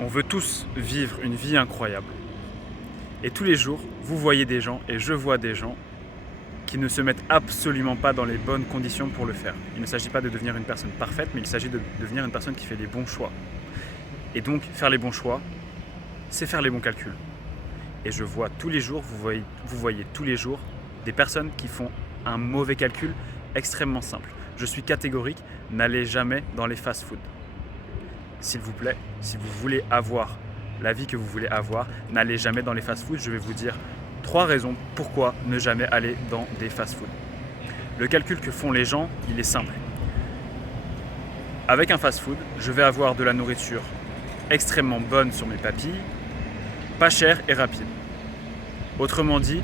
On veut tous vivre une vie incroyable. Et tous les jours, vous voyez des gens et je vois des gens qui ne se mettent absolument pas dans les bonnes conditions pour le faire. Il ne s'agit pas de devenir une personne parfaite, mais il s'agit de devenir une personne qui fait les bons choix. Et donc, faire les bons choix, c'est faire les bons calculs. Et je vois tous les jours, vous voyez tous les jours des personnes qui font un mauvais calcul extrêmement simple. Je suis catégorique, n'allez jamais dans les fast-foods. S'il vous plaît, si vous voulez avoir la vie que vous voulez avoir, n'allez jamais dans les fast-foods. Je vais vous dire 3 raisons pourquoi ne jamais aller dans des fast-foods. Le calcul que font les gens, il est simple. Avec un fast-food, je vais avoir de la nourriture extrêmement bonne sur mes papilles, pas chère et rapide. Autrement dit,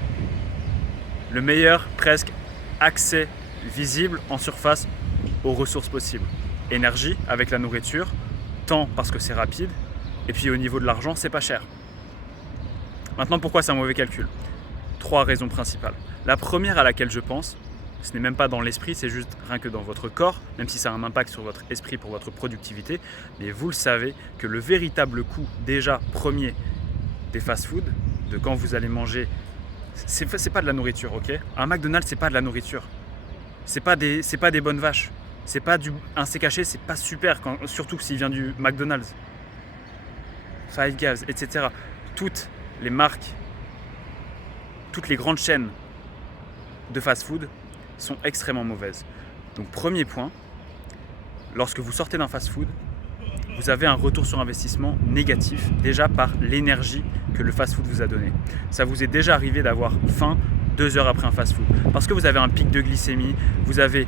le meilleur presque accès visible en surface aux ressources possibles. Énergie avec la nourriture, temps parce que c'est rapide, et puis au niveau de l'argent, c'est pas cher. Maintenant, pourquoi c'est un mauvais calcul ? 3 raisons principales. La première à laquelle je pense, ce n'est même pas dans l'esprit, c'est juste rien que dans votre corps, même si ça a un impact sur votre esprit pour votre productivité, mais vous le savez que le véritable coût déjà premier des fast-foods, de quand vous allez manger, c'est pas de la nourriture, ok ? Un McDonald's, c'est pas de la nourriture. C'est pas des bonnes vaches. C'est pas un steak haché, c'est pas super, surtout s'il vient du McDonald's. Five Guys, etc. Toutes les marques, toutes les grandes chaînes de fast-food sont extrêmement mauvaises. Donc premier point, lorsque vous sortez d'un fast-food, vous avez un retour sur investissement négatif déjà par l'énergie que le fast-food vous a donné. Ça vous est déjà arrivé d'avoir faim 2 heures après un fast-food parce que vous avez un pic de glycémie, vous avez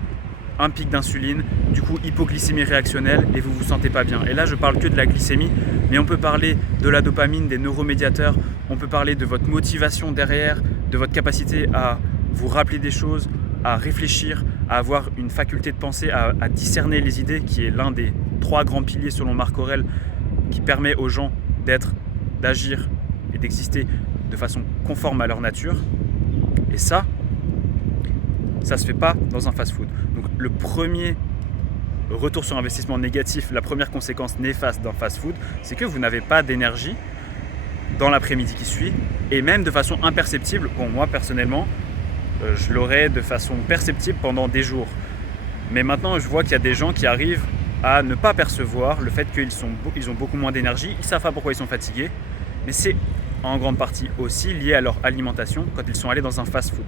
un pic d'insuline, du coup hypoglycémie réactionnelle et vous vous sentez pas bien. Et là je parle que de la glycémie, mais on peut parler de la dopamine, des neuromédiateurs, on peut parler de votre motivation derrière, de votre capacité à vous rappeler des choses, à réfléchir, à avoir une faculté de penser, à discerner les idées, qui est l'un des 3 grands piliers selon Marc Aurèle, qui permet aux gens d'agir et d'exister de façon conforme à leur nature. Et ça se fait pas dans un fast-food. Donc le premier retour sur investissement négatif, la première conséquence néfaste d'un fast-food, c'est que vous n'avez pas d'énergie dans l'après-midi qui suit, et même de façon imperceptible. Bon, moi personnellement, je l'aurais de façon perceptible pendant des jours. Mais maintenant, je vois qu'il y a des gens qui arrivent à ne pas percevoir le fait qu'ils ont beaucoup moins d'énergie. Ils ne savent pas pourquoi ils sont fatigués, mais c'est en grande partie aussi lié à leur alimentation quand ils sont allés dans un fast-food.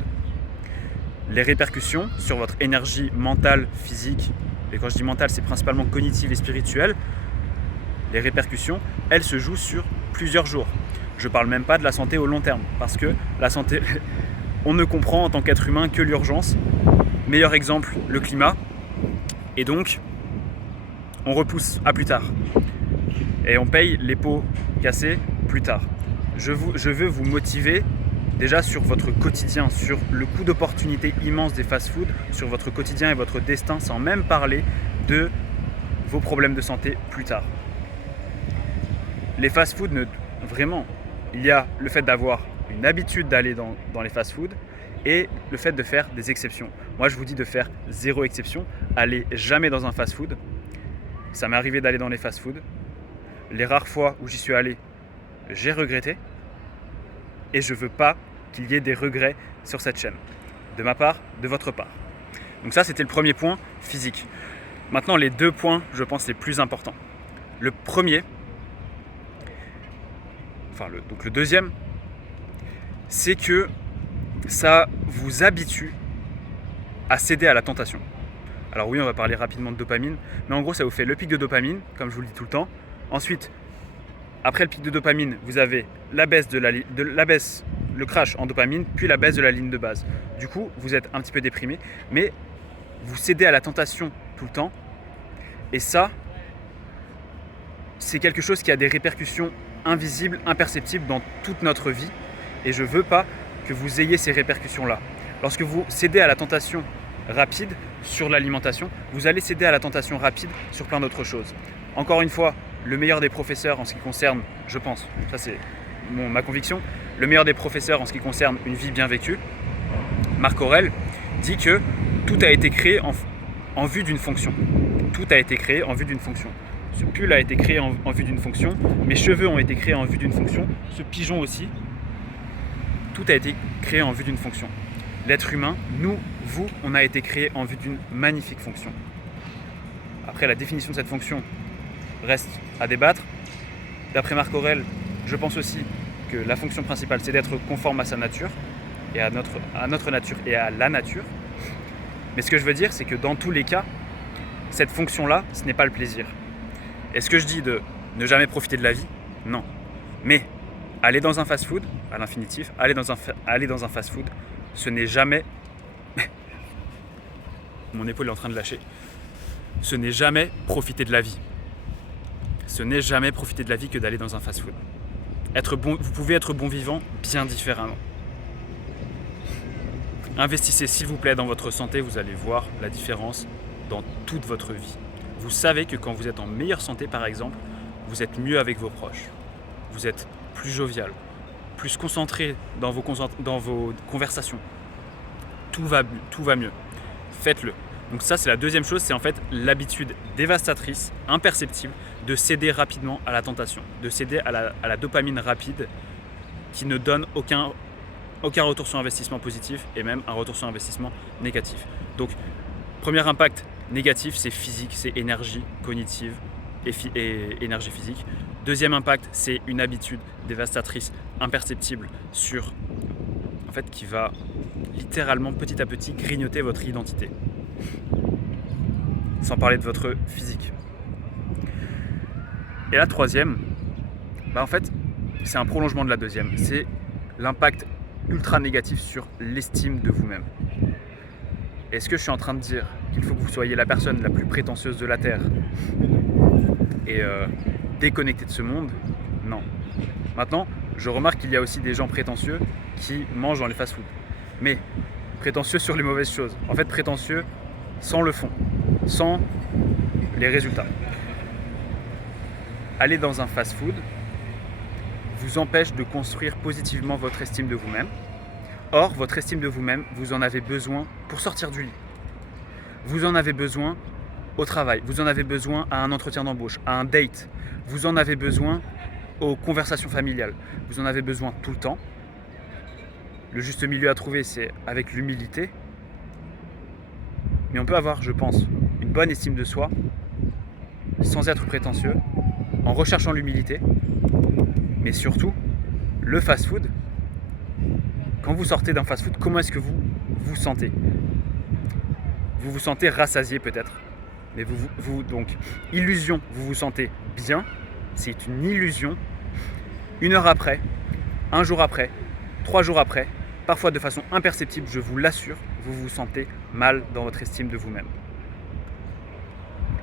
Les répercussions sur votre énergie mentale, physique, et quand je dis mentale, c'est principalement cognitive et spirituelle, les répercussions, elles se jouent sur plusieurs jours. Je ne parle même pas de la santé au long terme, parce que la santé, on ne comprend en tant qu'être humain que l'urgence. Meilleur exemple, le climat. Et donc, on repousse à plus tard. Et on paye les pots cassés plus tard. Je veux vous motiver déjà sur votre quotidien, sur le coût d'opportunité immense des fast-foods, sur votre quotidien et votre destin, sans même parler de vos problèmes de santé plus tard. Les fast-foods, vraiment, il y a le fait d'avoir une habitude d'aller dans les fast-foods et le fait de faire des exceptions. Moi, je vous dis de faire 0 exception. Allez jamais dans un fast-food. Ça m'est arrivé d'aller dans les fast-foods. Les rares fois où j'y suis allé, j'ai regretté. Et je ne veux pas qu'il y ait des regrets sur cette chaîne. De ma part, de votre part. Donc ça, c'était le premier point, physique. Maintenant, les 2 points, je pense, les plus importants. Le premier, donc le deuxième, c'est que ça vous habitue à céder à la tentation. Alors oui, on va parler rapidement de dopamine, mais en gros, ça vous fait le pic de dopamine, comme je vous le dis tout le temps. Ensuite, après le pic de dopamine, vous avez la baisse le crash en dopamine, puis la baisse de la ligne de base. Du coup, vous êtes un petit peu déprimé, mais vous cédez à la tentation tout le temps. Et ça, c'est quelque chose qui a des répercussions invisibles, imperceptibles dans toute notre vie. Et je ne veux pas que vous ayez ces répercussions-là. Lorsque vous cédez à la tentation rapide sur l'alimentation, vous allez céder à la tentation rapide sur plein d'autres choses. Encore une fois, le meilleur des professeurs en ce qui concerne, je pense, ça c'est ma conviction, le meilleur des professeurs en ce qui concerne une vie bien vécue, Marc Aurèle, dit que tout a été créé en vue d'une fonction. Tout a été créé en vue d'une fonction. Ce pull a été créé en vue d'une fonction. Mes cheveux ont été créés en vue d'une fonction. Ce pigeon aussi. Tout a été créé en vue d'une fonction. L'être humain, nous, vous, on a été créé en vue d'une magnifique fonction. Après, la définition de cette fonction reste à débattre. D'après Marc Aurèle, je pense aussi que la fonction principale, c'est d'être conforme à sa nature et à notre nature et à la nature. Mais ce que je veux dire, c'est que dans tous les cas, cette fonction-là, ce n'est pas le plaisir. Est-ce que je dis de ne jamais profiter de la vie? Non. Mais aller dans un fast-food, à l'infinitif, aller dans un fast-food, ce n'est jamais... Mon épaule est en train de lâcher. Ce n'est jamais profiter de la vie. Ce n'est jamais profiter de la vie que d'aller dans un fast-food. Vous pouvez être bon vivant bien différemment. Investissez s'il vous plaît dans votre santé, vous allez voir la différence dans toute votre vie. Vous savez que quand vous êtes en meilleure santé par exemple, vous êtes mieux avec vos proches. Vous êtes plus jovial, plus concentré dans vos conversations. Tout va mieux. Faites-le. Donc ça c'est la deuxième chose, c'est en fait l'habitude dévastatrice, imperceptible, de céder rapidement à la tentation, de céder à la dopamine rapide qui ne donne aucun retour sur investissement positif et même un retour sur investissement négatif. Donc premier impact négatif, c'est physique, c'est énergie cognitive et énergie physique. Deuxième impact, c'est une habitude dévastatrice, imperceptible qui va littéralement petit à petit grignoter votre identité. Sans parler de votre physique. Et la troisième, c'est un prolongement de la deuxième. C'est l'impact ultra négatif sur l'estime de vous-même. Est-ce que je suis en train de dire qu'il faut que vous soyez la personne la plus prétentieuse de la Terre et déconnectée de ce monde? Non. Maintenant, je remarque qu'il y a aussi des gens prétentieux qui mangent dans les fast-foods. Mais prétentieux sur les mauvaises choses. En fait, prétentieux sans le fond, sans les résultats. Aller dans un fast-food vous empêche de construire positivement votre estime de vous-même. Or, votre estime de vous-même, vous en avez besoin pour sortir du lit. Vous en avez besoin au travail, vous en avez besoin à un entretien d'embauche, à un date. Vous en avez besoin aux conversations familiales. Vous en avez besoin tout le temps. Le juste milieu à trouver, c'est avec l'humilité. Mais on peut avoir, je pense, une bonne estime de soi sans être prétentieux, en recherchant l'humilité. Mais surtout, le fast-food, quand vous sortez d'un fast-food, comment est-ce que vous vous sentez? Vous vous sentez rassasié peut-être. Mais donc, illusion, vous vous sentez bien, c'est une illusion. 1 heure après, 1 jour après, 3 jours après, parfois de façon imperceptible, je vous l'assure, vous vous sentez mal dans votre estime de vous-même.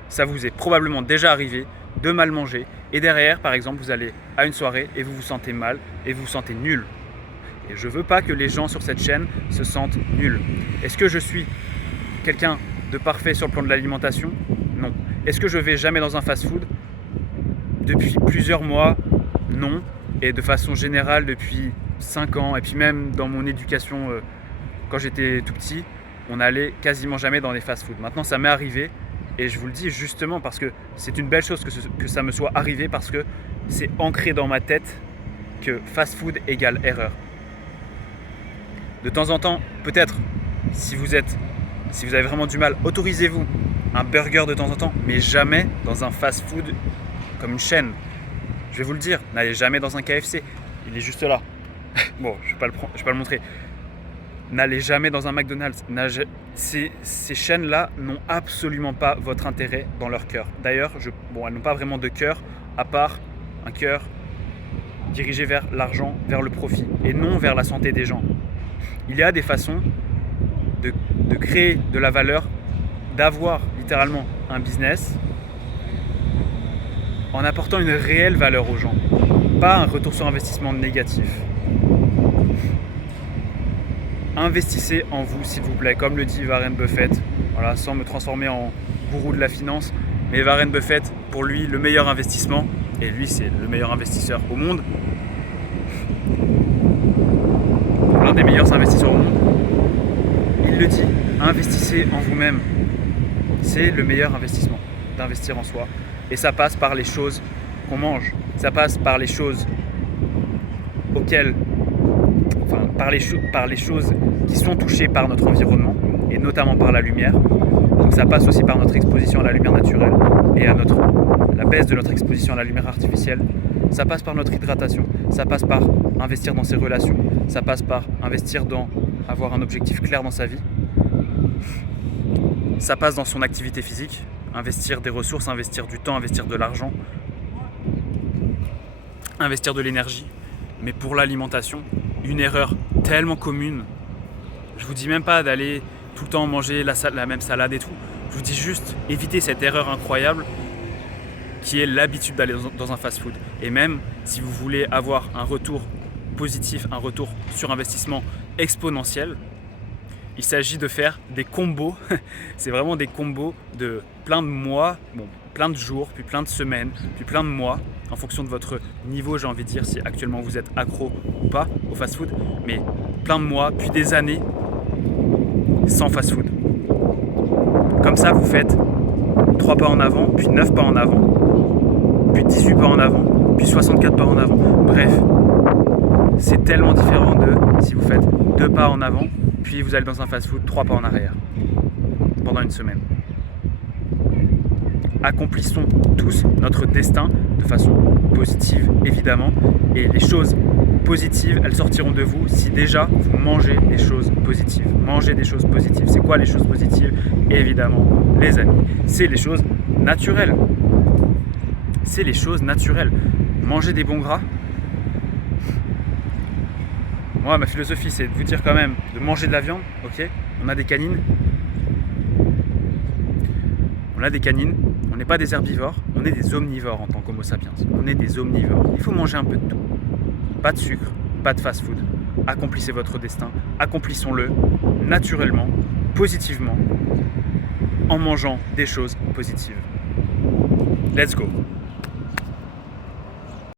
Ça vous est probablement déjà arrivé de mal manger et derrière, par exemple, vous allez à une soirée et vous vous sentez mal et vous vous sentez nul. Et je ne veux pas que les gens sur cette chaîne se sentent nuls. Est-ce que je suis quelqu'un de parfait sur le plan de l'alimentation? Non. Est-ce que je vais jamais dans un fast-food? Depuis plusieurs mois, non. Et de façon générale, depuis 5 ans, et puis même dans mon éducation, quand j'étais tout petit, on n'allait quasiment jamais dans les fast-foods. Maintenant, ça m'est arrivé, et je vous le dis justement parce que c'est une belle chose que ça me soit arrivé, parce que c'est ancré dans ma tête que fast-food égale erreur. De temps en temps, peut-être, si vous avez vraiment du mal, autorisez-vous un burger de temps en temps, mais jamais dans un fast-food comme une chaîne. Je vais vous le dire, n'allez jamais dans un KFC, il est juste là. Bon, je vais pas le montrer. N'allez jamais dans un McDonald's. Ces chaînes-là n'ont absolument pas votre intérêt dans leur cœur. D'ailleurs, elles n'ont pas vraiment de cœur, à part un cœur dirigé vers l'argent, vers le profit, et non vers la santé des gens. Il y a des façons de créer de la valeur, d'avoir littéralement un business en apportant une réelle valeur aux gens, pas un retour sur investissement négatif. Investissez en vous, s'il vous plaît, comme le dit Warren Buffett, voilà, sans me transformer en gourou de la finance, mais Warren Buffett, pour lui, le meilleur investissement, et lui c'est le meilleur investisseur au monde, l'un des meilleurs investisseurs au monde, il le dit, investissez en vous-même. C'est le meilleur investissement, d'investir en soi. Et ça passe par les choses qu'on mange. Ça passe par les choses par les choses qui sont touchées par notre environnement et notamment par la lumière. Donc ça passe aussi par notre exposition à la lumière naturelle et à la baisse de notre exposition à la lumière artificielle. Ça passe par notre hydratation, ça passe par investir dans ses relations, ça passe par investir dans avoir un objectif clair dans sa vie. Ça passe dans son activité physique, investir des ressources, investir du temps, investir de l'argent, investir de l'énergie. Mais pour l'alimentation, une erreur tellement commune, je vous dis même pas d'aller tout le temps manger la même salade et tout, je vous dis juste évitez cette erreur incroyable qui est l'habitude d'aller dans un fast-food. Et même si vous voulez avoir un retour positif, un retour sur investissement exponentiel, il s'agit de faire des combos, c'est vraiment des combos de plein de mois, plein de jours, puis plein de semaines, puis plein de mois, en fonction de votre niveau, j'ai envie de dire, si actuellement vous êtes accro ou pas au fast-food, mais plein de mois, puis des années sans fast-food. Comme ça, vous faites 3 pas en avant, puis 9 pas en avant, puis 18 pas en avant, puis 64 pas en avant. Bref, c'est tellement différent de si vous faites 2 pas en avant, puis vous allez dans un fast-food 3 pas en arrière pendant une semaine. Accomplissons tous notre destin de façon positive, évidemment. Et les choses positives, elles sortiront de vous si déjà vous mangez des choses positives. Mangez des choses positives. C'est quoi les choses positives? Évidemment, les amis, c'est les choses naturelles. C'est les choses naturelles. Manger des bons gras. Moi, ma philosophie, c'est de vous dire quand même de manger de la viande. Ok, on a des canines. On a des canines. On n'est pas des herbivores, on est des omnivores en tant qu'homo sapiens. On est des omnivores. Il faut manger un peu de tout. Pas de sucre, pas de fast-food. Accomplissez votre destin. Accomplissons-le naturellement, positivement, en mangeant des choses positives. Let's go!